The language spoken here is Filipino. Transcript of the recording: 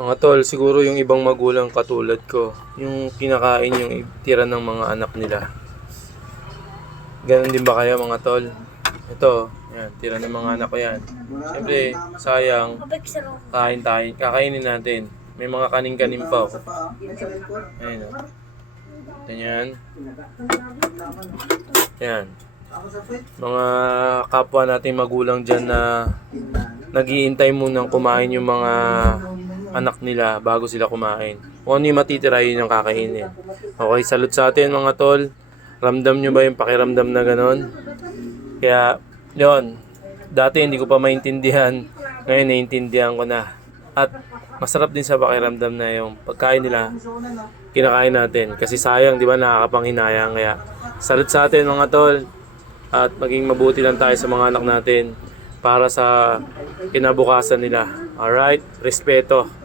Mga tol, siguro yung ibang magulang katulad ko, yung kinakain yung tira ng mga anak nila. Ganon din ba kayo mga tol? Ito, yan, tira ng mga anak ko yan. Siyempre, sayang, kain tayo, kakainin natin. May mga kanin-kanin pa. Oh. Ayun, oh. Ganyan. Yan. Mga kapwa nating magulang dyan na nag-iintay munang kumain yung mga anak nila bago sila kumain. Kung ano yung matitira, yun yung kakainin. Okay, salute sa atin mga tol. Ramdam nyo ba yung pakiramdam na ganon? Kaya, yun. Dati hindi ko pa maintindihan. Ngayon, naiintindihan ko na. At masarap din sa pakiramdam na yung pagkain nila, kinakain natin. Kasi sayang, di ba, nakakapanghinayang. Kaya, salute sa atin mga tol. At maging mabuti lang tayo sa mga anak natin para sa kinabukasan nila. Alright? Respeto.